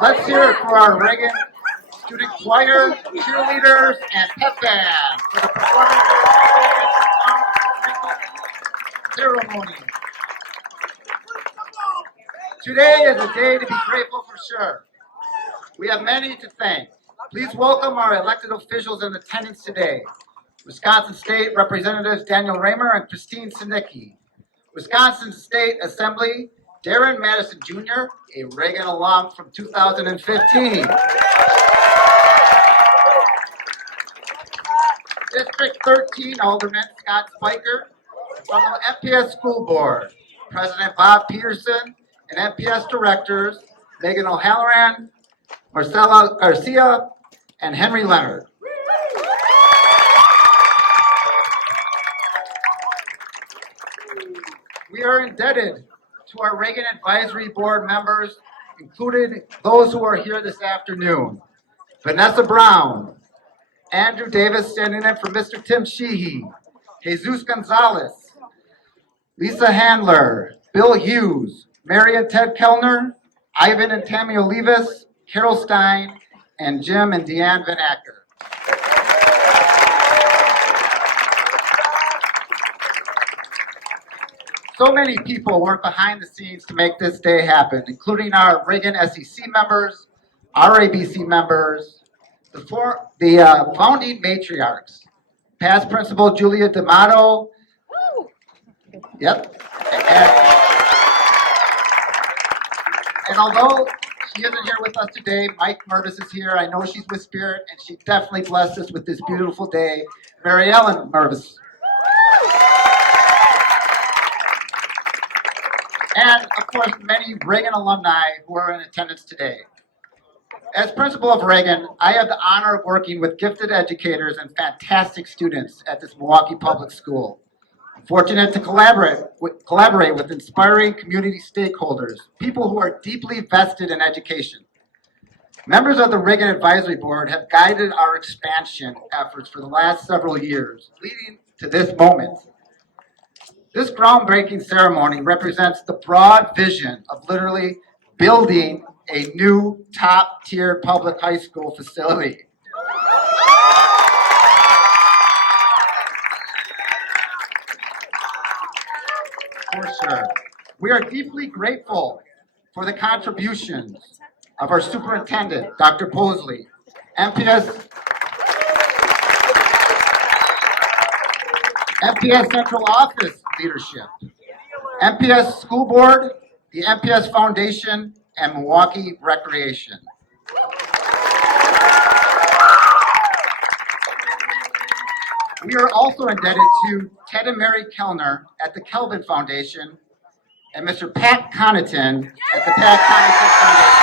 Let's hear it for our Reagan student choir, cheerleaders, and pep band for the performance ceremony. Today is a day to be grateful for sure. We have many to thank. Please welcome our elected officials in attendance today. Wisconsin State Representatives Daniel Raymer and Christine Sinicki. Wisconsin State Assembly Darren Madison Jr., a Reagan alum from 2015. District 13 Alderman Scott Spiker from the MPS School Board. President Bob Peterson and MPS Directors Megan O'Halloran, Marcela Garcia, and Henry Leonard. We are indebted to our Reagan Advisory Board members, including those who are here this afternoon. Vanessa Brown, Andrew Davis standing in for Mr. Tim Sheehy, Jesus Gonzalez, Lisa Handler, Bill Hughes, Mary and Ted Kellner, Ivan and Tammy Olivas, Carol Stein, and Jim and Deanne Van Acker. So many people work behind the scenes to make this day happen, including our Reagan SEC members, RABC members, the founding matriarchs, past principal Julia D'Amato, yep, and although she isn't here with us today, Mike Mervis is here. I know she's with Spirit, and she definitely blessed us with this beautiful day. Mary Ellen Mervis. And, of course, many Reagan alumni who are in attendance today. As principal of Reagan, I have the honor of working with gifted educators and fantastic students at this Milwaukee Public School. I'm fortunate to collaborate with inspiring community stakeholders, people who are deeply vested in education. Members of the Reagan Advisory Board have guided our expansion efforts for the last several years, leading to this moment. This groundbreaking ceremony represents the broad vision of literally building a new top-tier public high school facility. For sure. We are deeply grateful for the contributions of our superintendent, Dr. Posley, MPS Central Office leadership, MPS School Board, the MPS Foundation, and Milwaukee Recreation. We are also indebted to Ted and Mary Kellner at the Kelvin Foundation and Mr. Pat Connaughton at the Pat Connaughton Foundation.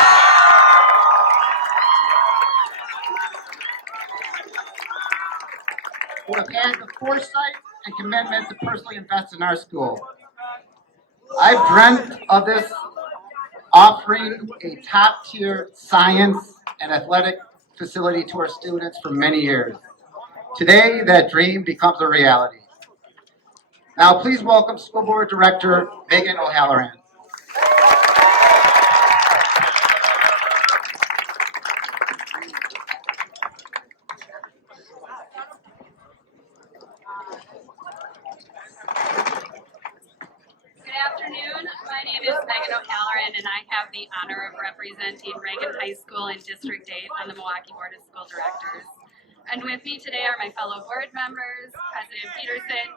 Who have had the foresight and commitment to personally invest in our school. I've dreamt of this offering a top-tier science and athletic facility to our students for many years. Today, that dream becomes a reality. Now, please welcome School Board Director Megan O'Halloran. My name is Reagan O'Halloran, and I have the honor of representing Reagan High School in District 8 on the Milwaukee Board of School Directors. And with me today are my fellow board members, President Peterson,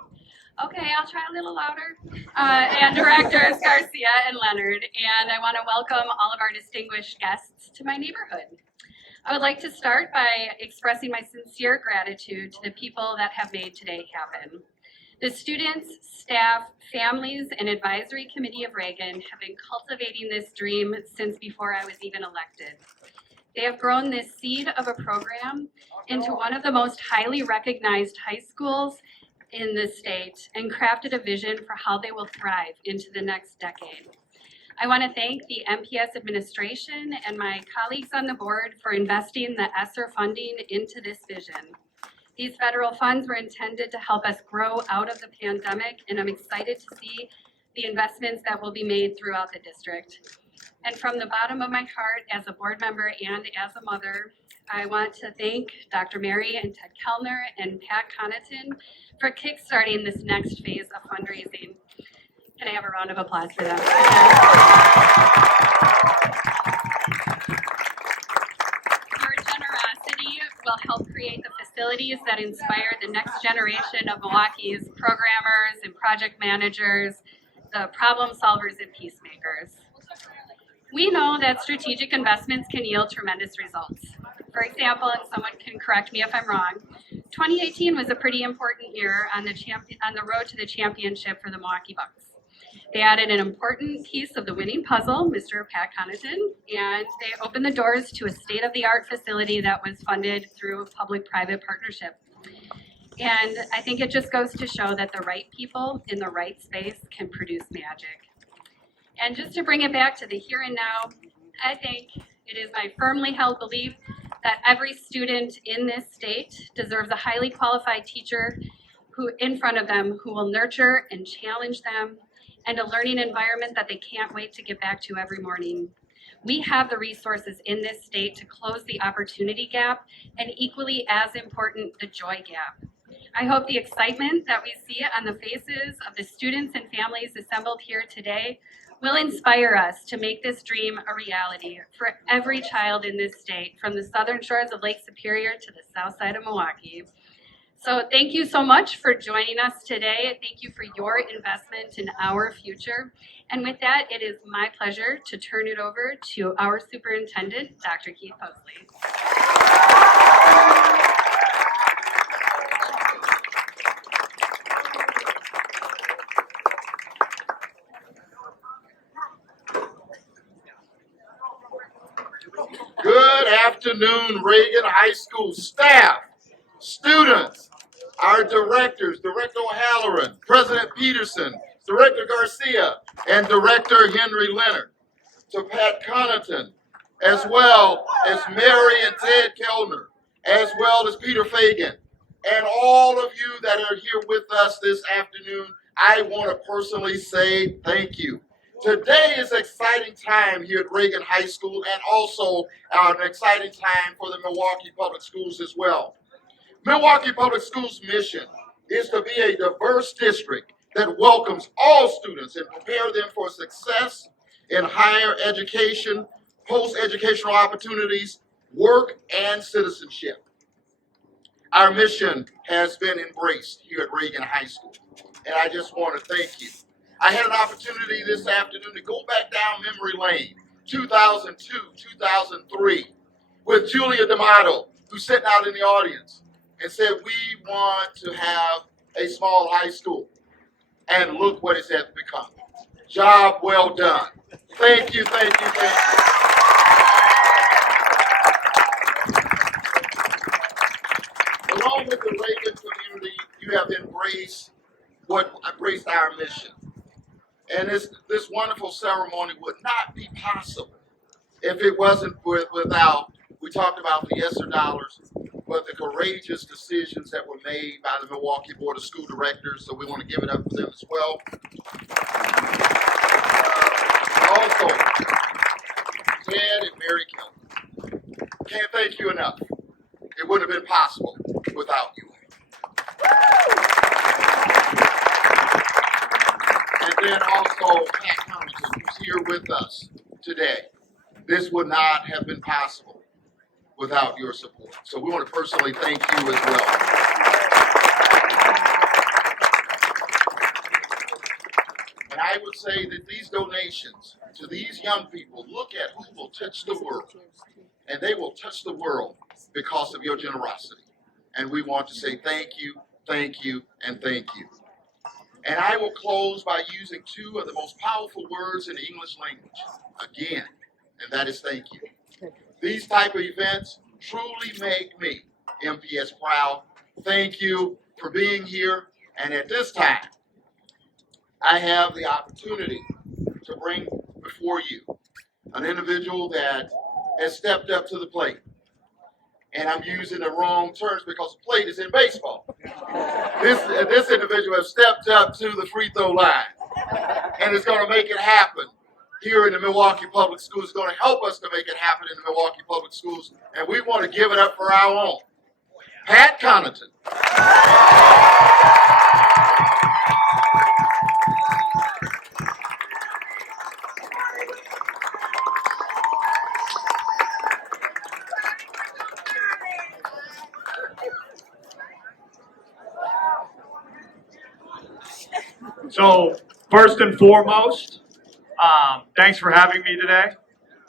okay, I'll try a little louder, and Directors Garcia and Leonard. And I want to welcome all of our distinguished guests to my neighborhood. I would like to start by expressing my sincere gratitude to the people that have made today happen. The students, staff, families, and advisory committee of Reagan have been cultivating this dream since before I was even elected. They have grown this seed of a program into one of the most highly recognized high schools in the state and crafted a vision for how they will thrive into the next decade. I want to thank the MPS administration and my colleagues on the board for investing the ESSER funding into this vision. These federal funds were intended to help us grow out of the pandemic, and I'm excited to see the investments that will be made throughout the district. And from the bottom of my heart, as a board member and as a mother, I want to thank Dr. Mary and Ted Kellner and Pat Connaughton for kickstarting this next phase of fundraising. Can I have a round of applause for them? Your generosity will help create the facilities that inspire the next generation of Milwaukee's programmers and project managers, the problem solvers and peacemakers. We know that strategic investments can yield tremendous results. For example, and someone can correct me if I'm wrong, 2018 was a pretty important year on the road to the championship for the Milwaukee Bucks. They added an important piece of the winning puzzle, Mr. Pat Connaughton, and they opened the doors to a state-of-the-art facility that was funded through a public-private partnership. And I think it just goes to show that the right people in the right space can produce magic. And just to bring it back to the here and now, I think it is my firmly held belief that every student in this state deserves a highly qualified teacher who in front of them who will nurture and challenge them, and a learning environment that they can't wait to get back to every morning. We have the resources in this state to close the opportunity gap, and equally as important, the joy gap. I hope the excitement that we see on the faces of the students and families assembled here today will inspire us to make this dream a reality for every child in this state, from the southern shores of Lake Superior to the south side of Milwaukee. So thank you so much for joining us today. Thank you for your investment in our future. And with that, it is my pleasure to turn it over to our superintendent, Dr. Keith Posley. Good afternoon, Reagan High School staff, students, our directors, Director O'Halloran, President Peterson, Director Garcia, and Director Henry Leonard, to Pat Connaughton, as well as Mary and Ted Kellner, as well as Peter Fagan, and all of you that are here with us this afternoon. I want to personally say thank you. Today is an exciting time here at Reagan High School, and also an exciting time for the Milwaukee Public Schools as well. Milwaukee Public Schools' mission is to be a diverse district that welcomes all students and prepare them for success in higher education, post-educational opportunities, work, and citizenship. Our mission has been embraced here at Reagan High School, and I just want to thank you. I had an opportunity this afternoon to go back down memory lane, 2002, 2003, with Julia D'Amato, who's sitting out in the audience, and said, we want to have a small high school. And look what it has become. Job well done. Thank you, thank you, thank you. Along with the Reagan community, you have embraced our mission. And this wonderful ceremony would not be possible if it wasn't without, we talked about the ESSER dollars, but the courageous decisions that were made by the Milwaukee Board of School Directors, so we want to give it up for them as well. Also, Ted and Mary Kellner. Can't thank you enough. It wouldn't have been possible without you. And then also Pat Connaughton, who's here with us today. This would not have been possible without your support. So we want to personally thank you as well. And I would say that these donations to these young people, look at who will touch the world. And they will touch the world because of your generosity. And we want to say thank you, and thank you. And I will close by using two of the most powerful words in the English language, again, and that is thank you. These type of events truly make me, MPS, proud. Thank you for being here. And at this time, I have the opportunity to bring before you an individual that has stepped up to the plate. And I'm using the wrong terms because the plate is in baseball. This individual has stepped up to the free throw line and is going to make it happen here in the Milwaukee Public Schools, going to help us to make it happen in the Milwaukee Public Schools, and we want to give it up for our own. Pat Connaughton. So first and foremost, thanks for having me today.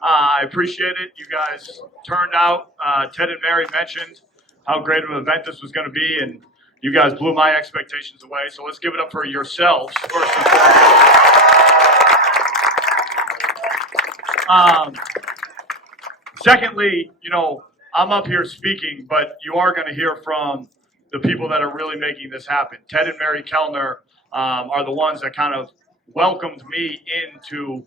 I appreciate it. You guys turned out. Ted and Mary mentioned how great of an event this was going to be, and you guys blew my expectations away. So let's give it up for yourselves first and foremost. Secondly, I'm up here speaking, but you are going to hear from the people that are really making this happen. Ted and Mary Kellner are the ones that kind of welcomed me into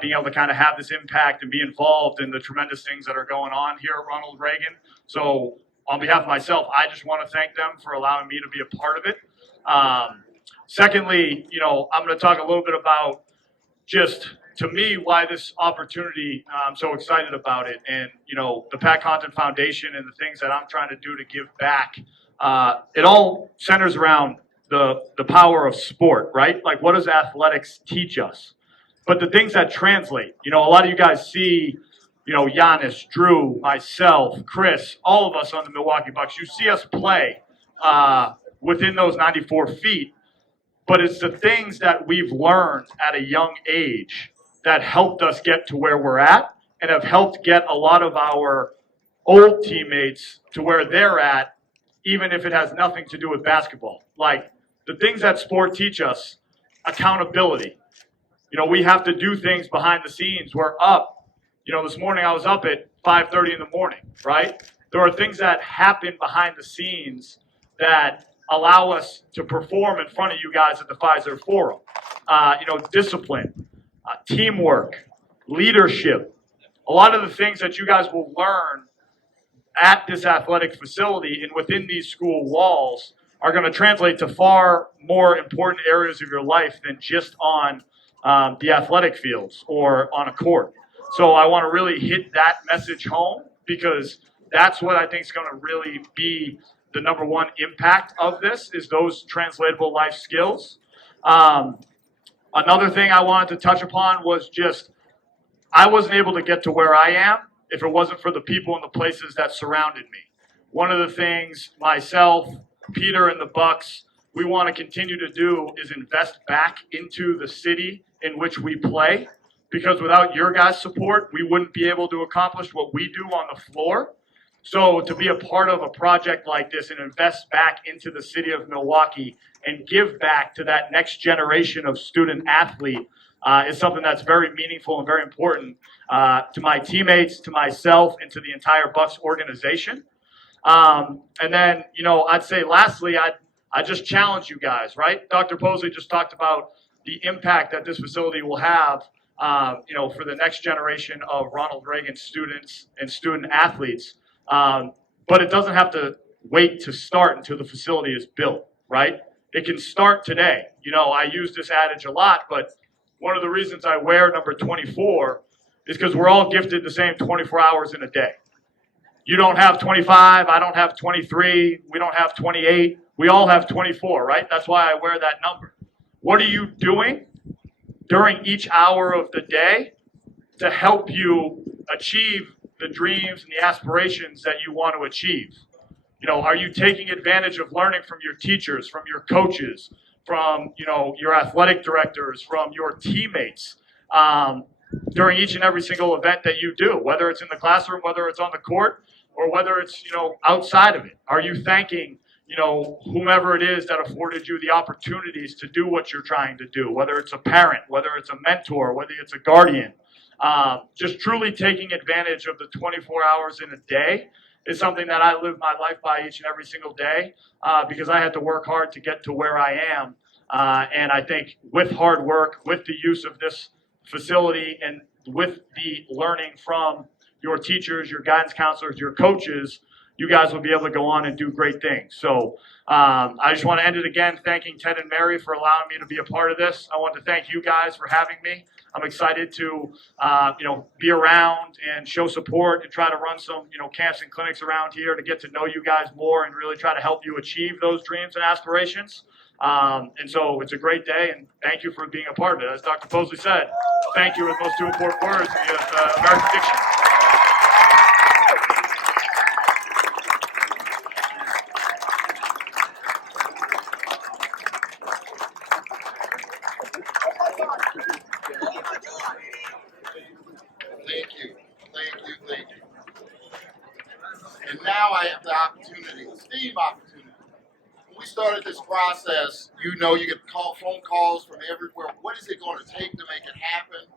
being able to kind of have this impact and be involved in the tremendous things that are going on here at Ronald Reagan. So on behalf of myself, I just want to thank them for allowing me to be a part of it. Secondly, I'm going to talk a little bit about just, to me, why this opportunity, I'm so excited about it. And, the Pat Connaughton Foundation and the things that I'm trying to do to give back, it all centers around the power of sport, right? Like, what does athletics teach us? But the things that translate, a lot of you guys see, Giannis, Drew, myself, Chris, all of us on the Milwaukee Bucks, you see us play within those 94 feet, but it's the things that we've learned at a young age that helped us get to where we're at and have helped get a lot of our old teammates to where they're at, even if it has nothing to do with basketball. Like, the things that sport teach us, accountability. We have to do things behind the scenes. We're up. This morning I was up at 5:30 in the morning, right? There are things that happen behind the scenes that allow us to perform in front of you guys at the Pfizer Forum. Discipline, teamwork, leadership. A lot of the things that you guys will learn at this athletic facility and within these school walls are going to translate to far more important areas of your life than just on the athletic fields or on a court. So I want to really hit that message home, because that's what I think is going to really be the number one impact of this, is those translatable life skills. Another thing I wanted to touch upon was just, I wasn't able to get to where I am if it wasn't for the people and the places that surrounded me. One of the things myself, Peter, and the Bucks, we want to continue to do is invest back into the city in which we play, because without your guys' support, we wouldn't be able to accomplish what we do on the floor. So to be a part of a project like this and invest back into the city of Milwaukee and give back to that next generation of student athlete is something that's very meaningful and very important to my teammates, to myself, and to the entire Bucks organization. And then, I'd say lastly, I just challenge you guys, right? Dr. Posley just talked about the impact that this facility will have, for the next generation of Ronald Reagan students and student athletes. But it doesn't have to wait to start until the facility is built, right? It can start today. I use this adage a lot, but one of the reasons I wear number 24 is because we're all gifted the same 24 hours in a day. You don't have 25, I don't have 23, we don't have 28, we all have 24, right? That's why I wear that number. What are you doing during each hour of the day to help you achieve the dreams and the aspirations that you want to achieve? Are you taking advantage of learning from your teachers, from your coaches, from, your athletic directors, from your teammates, during each and every single event that you do, whether it's in the classroom, whether it's on the court, or whether it's, outside of it? Are you thanking, whomever it is that afforded you the opportunities to do what you're trying to do, whether it's a parent, whether it's a mentor, whether it's a guardian? Just truly taking advantage of the 24 hours in a day is something that I live my life by each and every single day, because I had to work hard to get to where I am. And I think with hard work, with the use of this facility, and with the learning from your teachers, your guidance counselors, your coaches, you guys will be able to go on and do great things. So I just want to end it again thanking Ted and Mary for allowing me to be a part of this. I want to thank you guys for having me. I'm excited to, be around and show support and try to run some, camps and clinics around here to get to know you guys more and really try to help you achieve those dreams and aspirations. And so it's a great day, and thank you for being a part of it. As Dr. Posley said, thank you are the most two important words in the American diction. Thank you. And now I have the opportunity, the STEAM opportunity. When we started this process, you get phone calls from everywhere. What is it going to take to make it happen?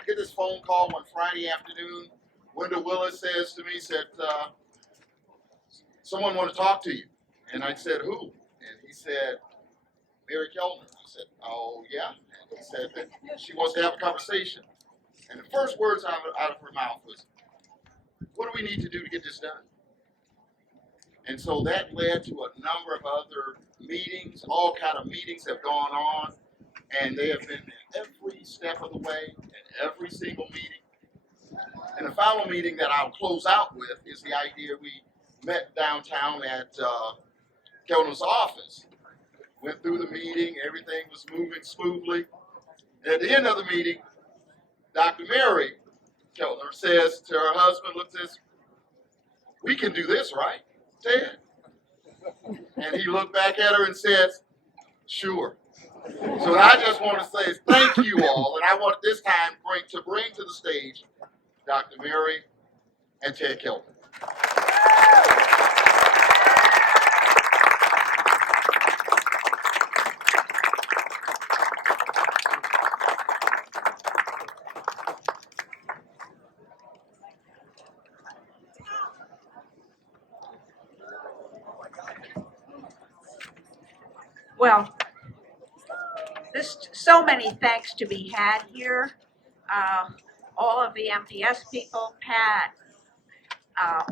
I get this phone call one Friday afternoon. Wendell Willis says to me, someone want to talk to you. And I said, who? And he said, Mary Kellner. I said, oh, yeah. And he said that she wants to have a conversation. And the first words out of her mouth was, what do we need to do to get this done? And so that led to a number of other meetings. All kind of meetings have gone on, and they have been there every step of the way, in every single meeting. And the final meeting that I'll close out with is the idea we met downtown at Kellner's office. Went through the meeting, everything was moving smoothly. And at the end of the meeting, Dr. Mary Kellner says to her husband, says, we can do this, right, Ted? And he looked back at her and says, sure. So what I just want to say is thank you all, and I want this time to bring to the stage Dr. Mary and Ted Kellner. Well, there's so many thanks to be had here. All of the MPS people, Pat,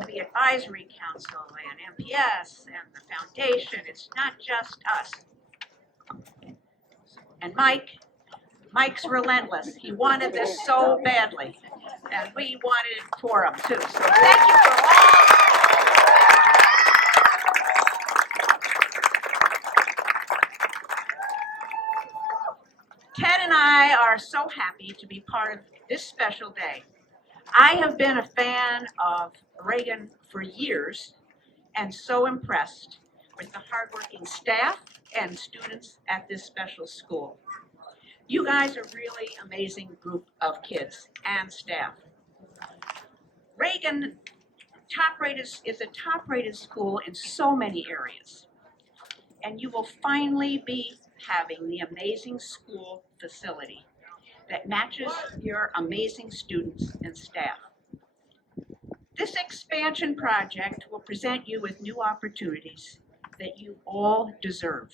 the advisory council, and MPS, and the foundation. It's not just us. And Mike's relentless. He wanted this so badly, and we wanted it for him too. So thank you for all. Ted and I are so happy to be part of this special day. I have been a fan of Reagan for years and so impressed with the hardworking staff and students at this special school. You guys are really amazing group of kids and staff. Reagan is a top-rated school in so many areas, and you will finally be having the amazing school facility that matches your amazing students and staff. This expansion project will present you with new opportunities that you all deserve.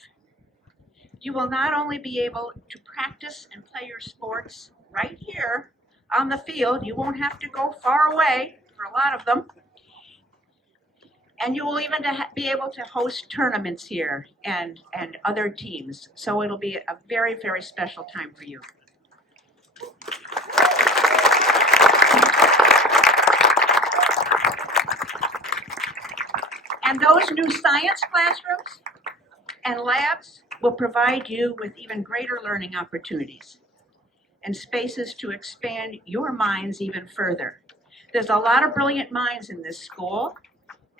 You will not only be able to practice and play your sports right here on the field, you won't have to go far away for a lot of them, and you will even be able to host tournaments here and other teams. So it'll be a very, very special time for you. And those new science classrooms and labs will provide you with even greater learning opportunities and spaces to expand your minds even further. There's a lot of brilliant minds in this school,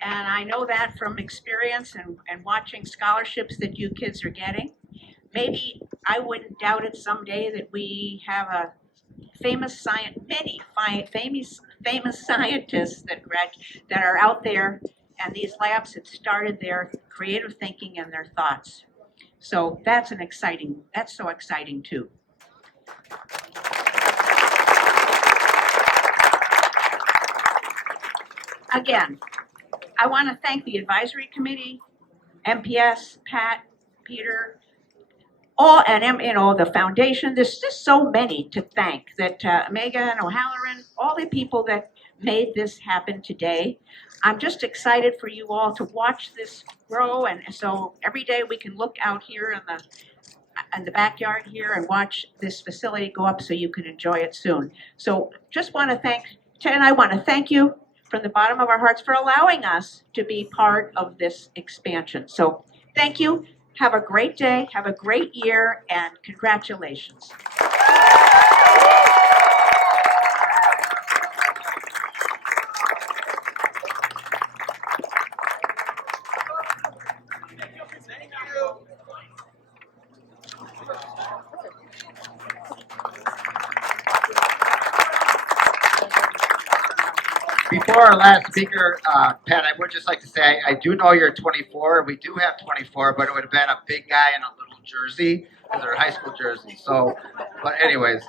and I know that from experience and watching scholarships that you kids are getting. Maybe I wouldn't doubt it someday that we have a famous scientists that are out there, and these labs have started their creative thinking and their thoughts. So that's so exciting too. Again, I want to thank the advisory committee, MPS, Pat, Peter, the foundation. There's just so many to thank. That Megan O'Halloran, all the people that made this happen today. I'm just excited for you all to watch this grow, and so every day we can look out here in the backyard here and watch this facility go up so you can enjoy it soon. So just want to thank, Ted and I want to thank you from the bottom of our hearts for allowing us to be part of this expansion. So thank you. Have a great day, have a great year, and congratulations. Before our last speaker, Pat, I would just like to say, I do know you're 24. We do have 24, but it would have been a big guy in a little jersey, because they're high school jerseys. So, but anyways,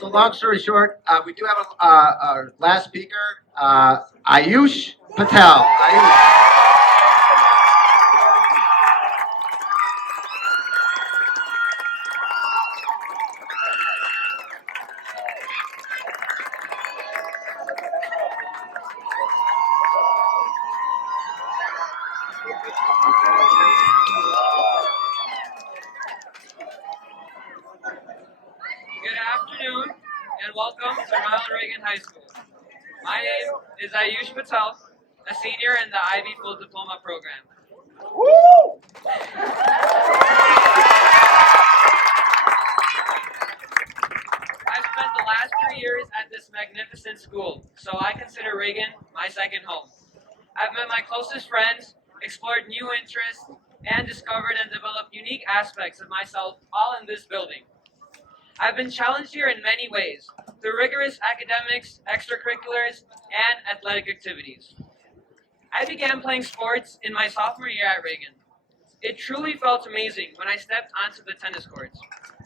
so long story short, we do have our last speaker, Ayush Patel. Ayush. Good afternoon and welcome to Ronald Reagan High School. My name is Ayush Patel, a senior in the Ivy Full Diploma program. I've spent the last 3 years at this magnificent school, so I consider Reagan my second home. I've met my closest friends, explored new interests, and discovered and developed unique aspects of myself all in this building. I've been challenged here in many ways, through rigorous academics, extracurriculars, and athletic activities. I began playing sports in my sophomore year at Reagan. It truly felt amazing when I stepped onto the tennis courts.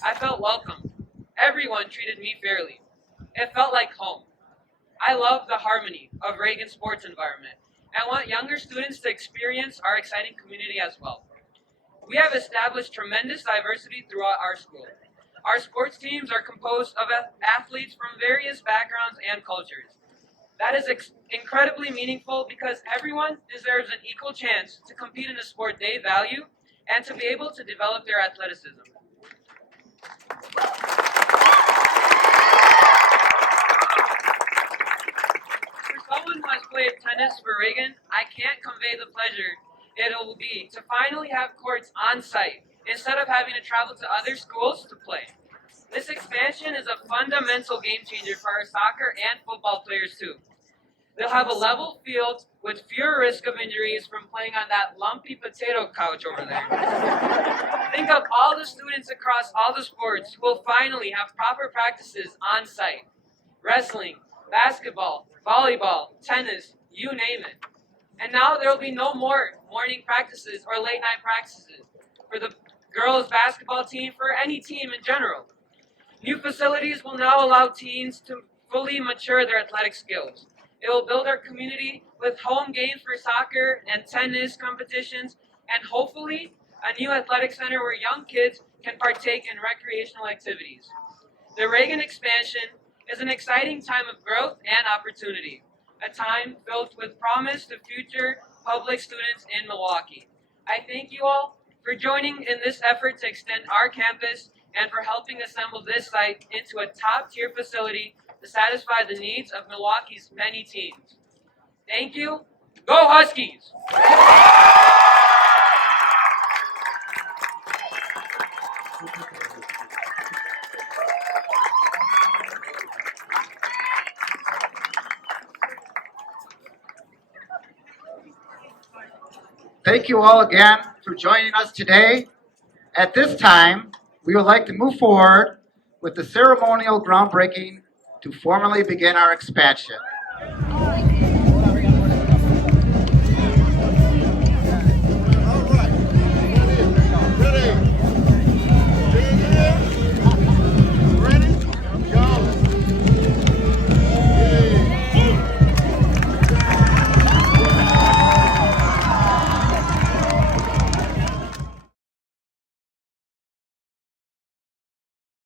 I felt welcomed. Everyone treated me fairly. It felt like home. I love the harmony of Reagan's sports environment and want younger students to experience our exciting community as well. We have established tremendous diversity throughout our school. Our sports teams are composed of athletes from various backgrounds and cultures. That is incredibly meaningful because everyone deserves an equal chance to compete in a sport they value and to be able to develop their athleticism. For someone who has played tennis for Reagan, I can't convey the pleasure it will be to finally have courts on site instead of having to travel to other schools to play. This expansion is a fundamental game changer for our soccer and football players too. They'll have a level field with fewer risk of injuries from playing on that lumpy potato couch over there. Think of all the students across all the sports who will finally have proper practices on site. Wrestling, basketball, volleyball, tennis, you name it. And now there will be no more morning practices or late night practices for the girls basketball team, for any team in general. New facilities will now allow teens to fully mature their athletic skills. It will build our community with home games for soccer and tennis competitions, and hopefully a new athletic center where young kids can partake in recreational activities. The Reagan expansion is an exciting time of growth and opportunity, a time filled with promise to future public students in Milwaukee. I thank you all for joining in this effort to extend our campus and for helping assemble this site into a top-tier facility to satisfy the needs of Milwaukee's many teams. Thank you. Go Huskies! Thank you all again for joining us today. At this time, we would like to move forward with the ceremonial groundbreaking to formally begin our expansion.